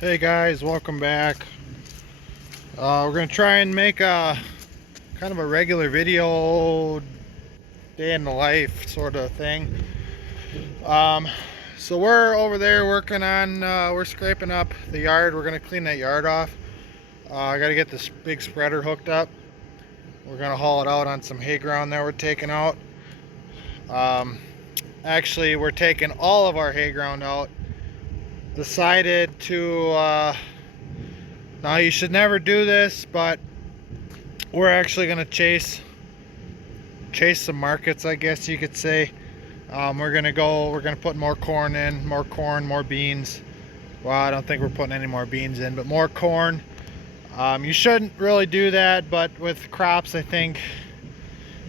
Hey guys, welcome back. We're gonna try and make a kind of a regular video, day in the life sort of thing. Um, so we're over there working on, we're scraping up the yard. We're gonna clean that yard off. I gotta get this big spreader hooked up. We're gonna haul it out on some hay ground that we're taking out. Um, Actually, we're taking all of our hay ground out. Decided to, now you should never do this, but we're actually gonna chase some markets, I guess you could say. We're gonna put more corn in, more beans. Well, I don't think we're putting any more beans in, but more corn. You shouldn't really do that, but with crops, I think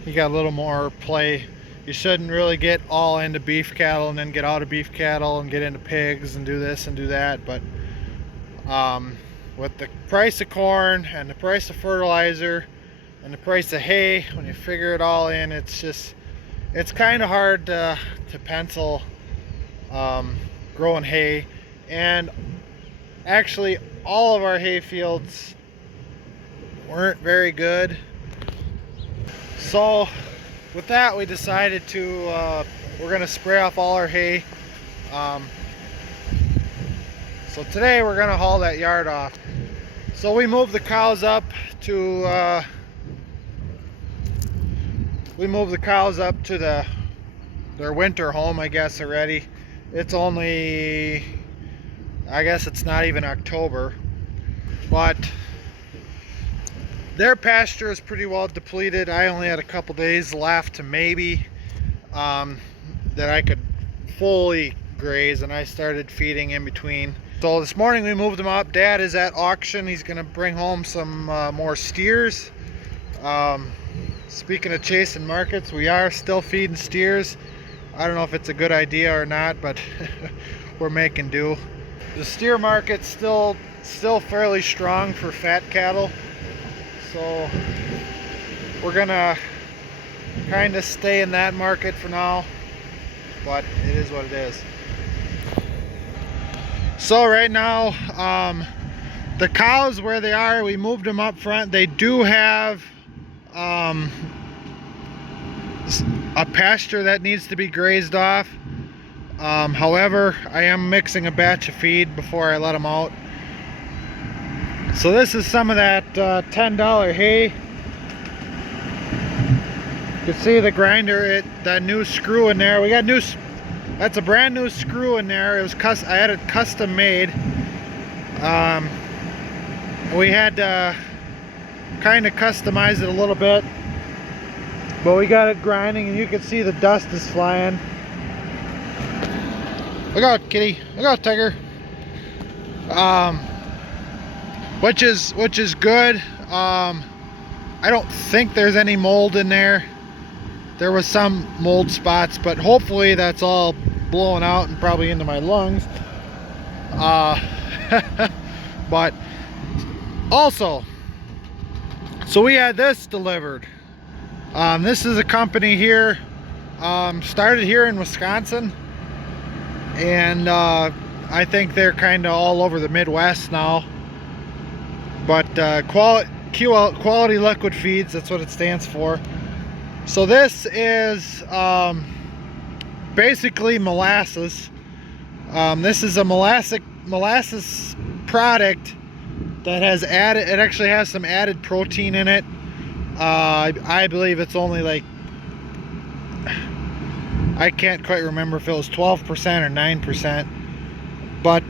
you got a little more play. You shouldn't really get all into beef cattle and then get out of beef cattle and get into pigs and do this and do that. But with the price of corn and the price of fertilizer and the price of hay, when you figure it all in, it's kind of hard to pencil growing hay. And actually all of our hay fields weren't very good, so with that we decided to we're gonna spray off all our hay. So today we're gonna haul that yard off. So we moved the cows up to their winter home, I guess, already. It's only, I guess it's not even October, but their pasture is pretty well depleted. I only had a couple days left, maybe, that I could fully graze, and I started feeding in between. So this morning we moved them up. Dad is at auction. He's gonna bring home some more steers. Speaking of chasing markets, we are still feeding steers. I don't know if it's a good idea or not, but we're making do. The steer market's still fairly strong for fat cattle, so we're gonna kind of stay in that market for now, but it is what it is. So right now, the cows, where they are, we moved them up front. They do have a pasture that needs to be grazed off. However, I am mixing a batch of feed before I let them out. So this is some of that $10 hay. You can see the grinder, that new screw in there. We got that's a brand new screw in there. It was I had it custom made. We had to kind of customize it a little bit, but we got it grinding, and you can see the dust is flying. Look out, kitty! Look out, tiger! Which is good. I don't think there's any mold in there. There was some mold spots, but hopefully that's all blowing out and probably into my lungs. But also, so we had this delivered. This is a company here, started here in Wisconsin, and I think they're kind of all over the Midwest now. But quality liquid feeds, that's what it stands for. So this is basically molasses. This is a molasses product that has added, it actually has some added protein in it. I believe it's only like, I can't quite remember if it was 12% or 9%. But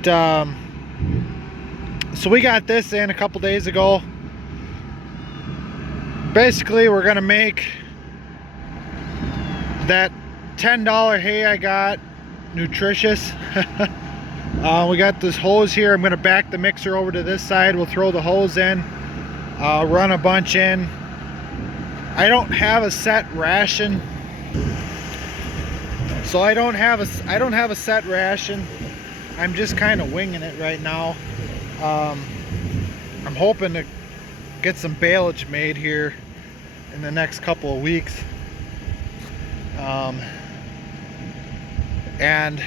so we got this in a couple days ago. Basically, we're gonna make that $10 hay I got nutritious. We got this hose here. I'm gonna back the mixer over to this side. We'll throw the hose in, run a bunch in. I don't have a set ration, so I don't have a set ration. I'm just kind of winging it right now. I'm hoping to get some baleage made here in the next couple of weeks. And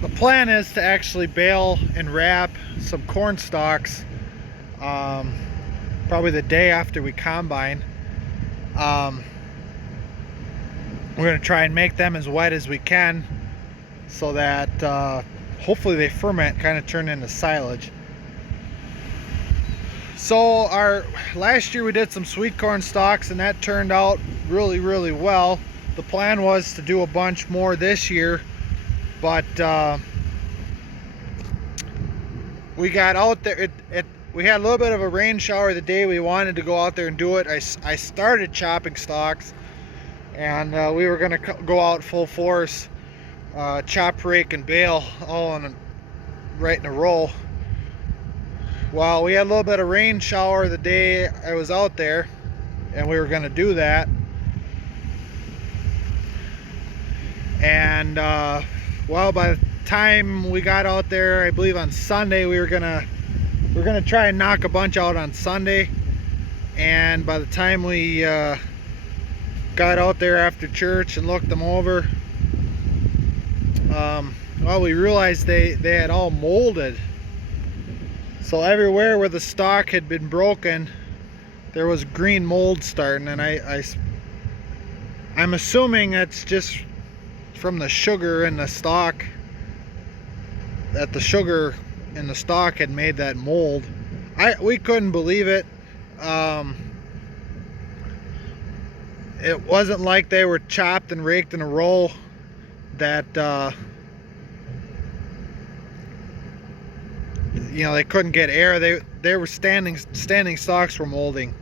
the plan is to actually bale and wrap some corn stalks probably the day after we combine. We're going to try and make them as wet as we can so that hopefully they ferment, kind of turn into silage. So last year we did some sweet corn stalks and that turned out really well. The plan was to do a bunch more this year, but we got out there, we had a little bit of a rain shower the day we wanted to go out there and do it. I started chopping stalks, and we were going to go out full force, chop, rake, and bale all right in a row. Well, we had a little bit of rain shower the day I was out there, and we were going to do that. And well, by the time we got out there, I believe on Sunday, we're gonna try and knock a bunch out on Sunday. And by the time we got out there after church and looked them over, well, we realized they had all molded. So everywhere where the stalk had been broken, there was green mold starting, and I'm assuming that's just from the sugar in the stalk, that the sugar in the stalk had made that mold. We couldn't believe it. It wasn't like they were chopped and raked in a row that you know, they couldn't get air. They were standing stalks were molding.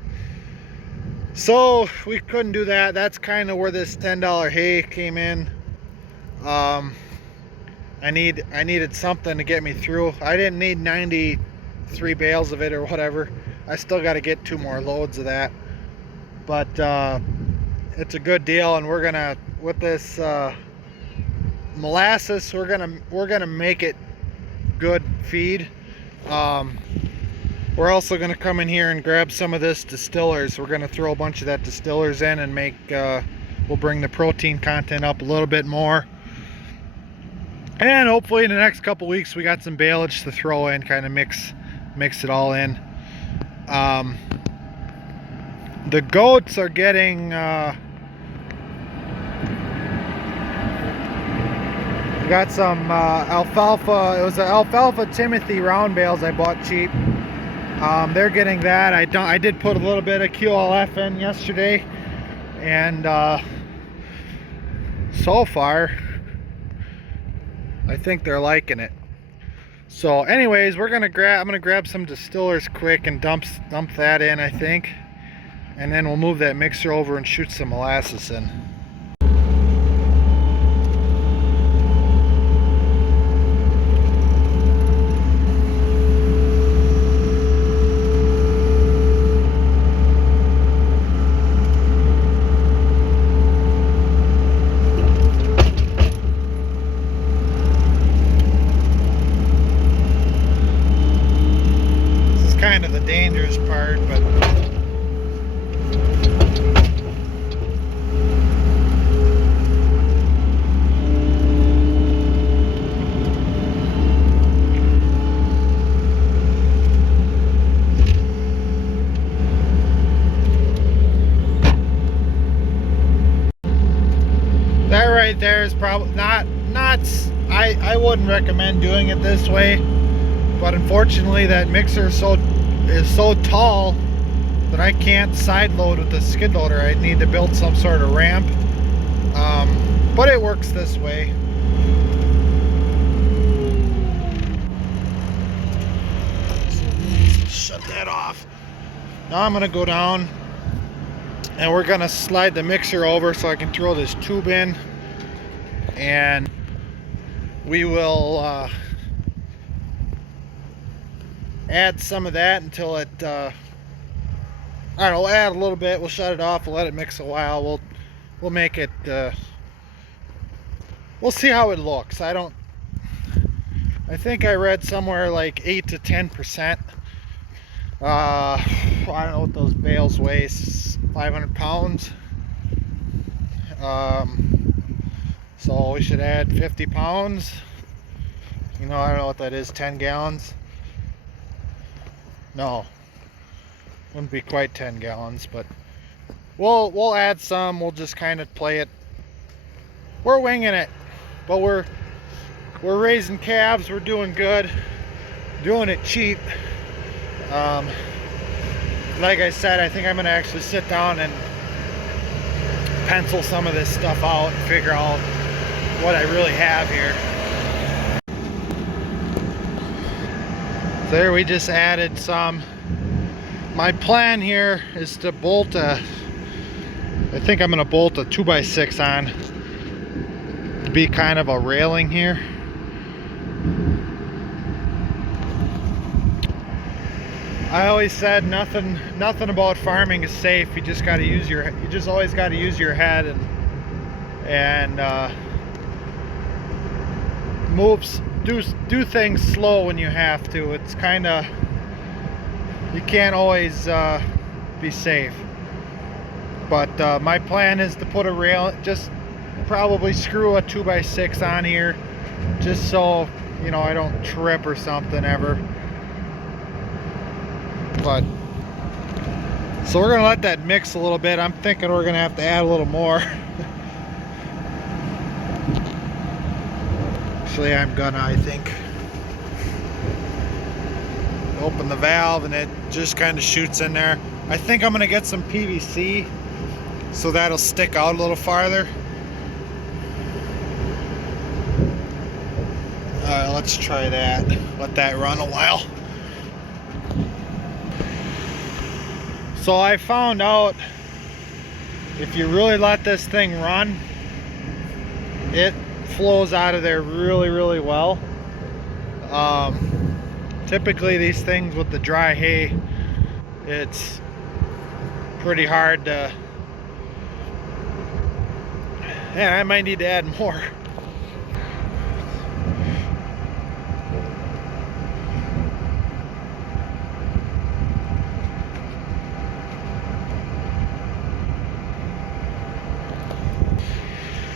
So we couldn't do that. That's kind of where this $10 hay came in. I needed something to get me through. I didn't need 93 bales of it or whatever. I still got to get 2 more loads of that. But it's a good deal, and we're gonna, with this molasses, we're gonna make it good feed. We're also gonna come in here and grab some of this distillers. We're gonna throw a bunch of that distillers in and make we'll bring the protein content up a little bit more. And hopefully in the next couple weeks we got some baleage to throw in, kind of mix it all in. The goats are getting we got some alfalfa. It was an alfalfa Timothy round bales I bought cheap. They're getting that. I did put a little bit of QLF in yesterday, and so far I think they're liking it. So anyways, I'm gonna grab some distillers quick and dump that in, I think, and then we'll move that mixer over and shoot some molasses in. Kind of the dangerous part, but that right there is probably not I wouldn't recommend doing it this way. But unfortunately, that mixer is so tall that I can't side load with the skid loader. I need to build some sort of ramp. But it works this way. Shut that off. Now I'm gonna go down and we're gonna slide the mixer over so I can throw this tube in, and we will add some of that until it I don't know, we'll add a little bit, we'll shut it off, we'll let it mix a while, we'll make it we'll see how it looks. I think I read somewhere like 8 to 10%. I don't know what those bales weigh, 500 pounds. So we should add 50 pounds You know, I don't know what that is, 10 gallons? No, wouldn't be quite 10 gallons, but we'll add some. We'll just kind of play it. We're winging it, but we're raising calves. We're doing good, doing it cheap. Like I said, I think I'm gonna actually sit down and pencil some of this stuff out and figure out what I really have here. There, we just added some. My plan here is to bolt I think I'm gonna bolt a 2x6 on to be kind of a railing here. I always said nothing about farming is safe. You just always got to use your head and do things slow when you have to. It's kind of, you can't always be safe. But my plan is to put a rail, just probably screw a 2x6 on here, just so you know I don't trip or something ever. But so we're gonna let that mix a little bit. I'm thinking we're gonna have to add a little more. Actually, I think open the valve and it just kind of shoots in there. I think I'm gonna get some PVC so that'll stick out a little farther. Alright, let's try that. Let that run a while. So I found out if you really let this thing run, it flows out of there really well. Typically these things with the dry hay, it's pretty hard to, and I might need to add more.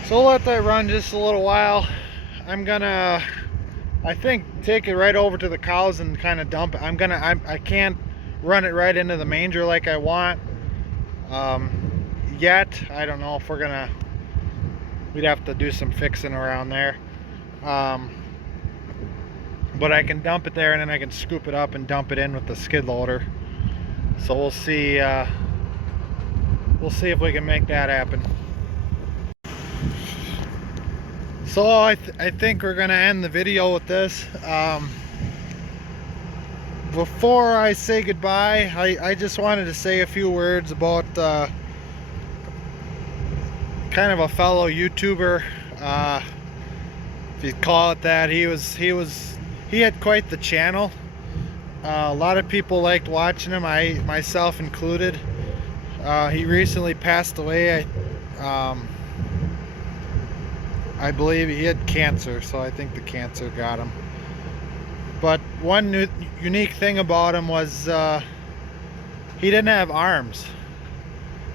So we'll let that run just a little while. I'm gonna, I think, take it right over to the cows and kind of dump it. I can't run it right into the manger like I want yet. I don't know if we'd have to do some fixing around there. But I can dump it there and then I can scoop it up and dump it in with the skid loader. So we'll see if we can make that happen. So I think we're gonna end the video with this. Before I say goodbye, I just wanted to say a few words about kind of a fellow YouTuber, if you call it that. He had quite the channel. A lot of people liked watching him, myself included. He recently passed away. I believe he had cancer, so I think the cancer got him. But one unique thing about him was he didn't have arms.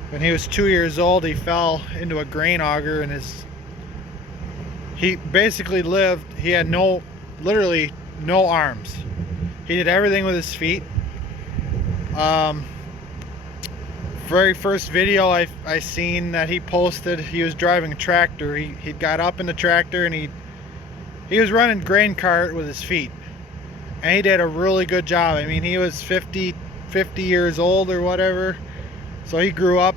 When he was 2 years old, he fell into a grain auger and he basically he had literally no arms. He did everything with his feet. Very first video I seen that he posted, he was driving a tractor. He got up in the tractor and he was running grain cart with his feet, and he did a really good job. I mean, he was 50 years old or whatever, so he grew up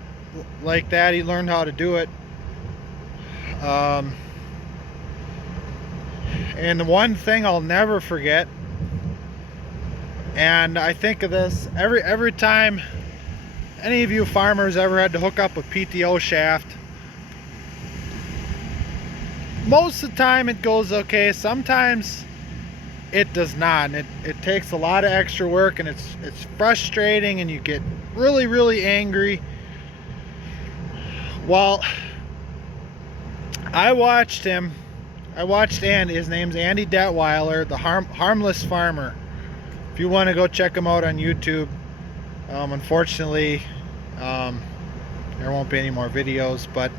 like that. He learned how to do it. And the one thing I'll never forget, and I think of this every time any of you farmers ever had to hook up a PTO shaft, most of the time it goes okay. Sometimes it does not, and it takes a lot of extra work, and it's frustrating, and you get really angry. Well, I watched Andy. His name's Andy Detweiler, the Harmless Farmer. If you want to go check him out on YouTube. Unfortunately, there won't be any more videos, but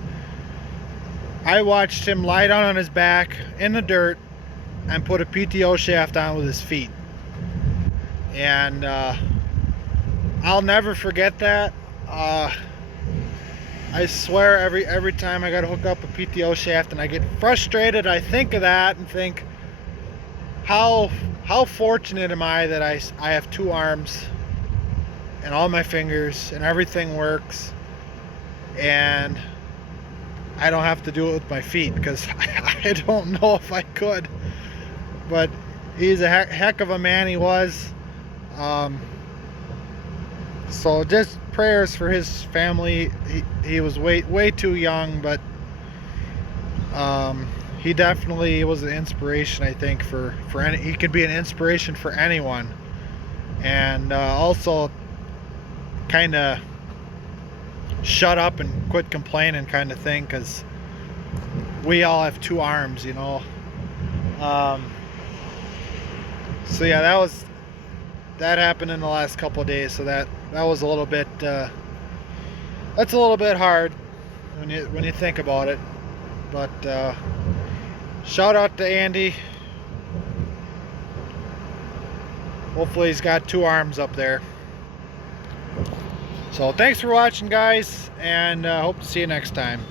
I watched him lie down on his back in the dirt and put a PTO shaft on with his feet. And I'll never forget that. I swear every time I gotta hook up a PTO shaft and I get frustrated, I think of that and think, how fortunate am I that I have two arms and all my fingers and everything works, and I don't have to do it with my feet, because I don't know if I could. But he's a heck of a man, he was. So just prayers for his family. He was way too young, but he definitely was an inspiration, I think, for any. He could be an inspiration for anyone, and also kind of shut up and quit complaining kind of thing, because we all have two arms, you know. So yeah, that happened in the last couple of days, so that was a little bit that's a little bit hard when you think about it. But shout out to Andy. Hopefully he's got two arms up there. So thanks for watching, guys, and hope to see you next time.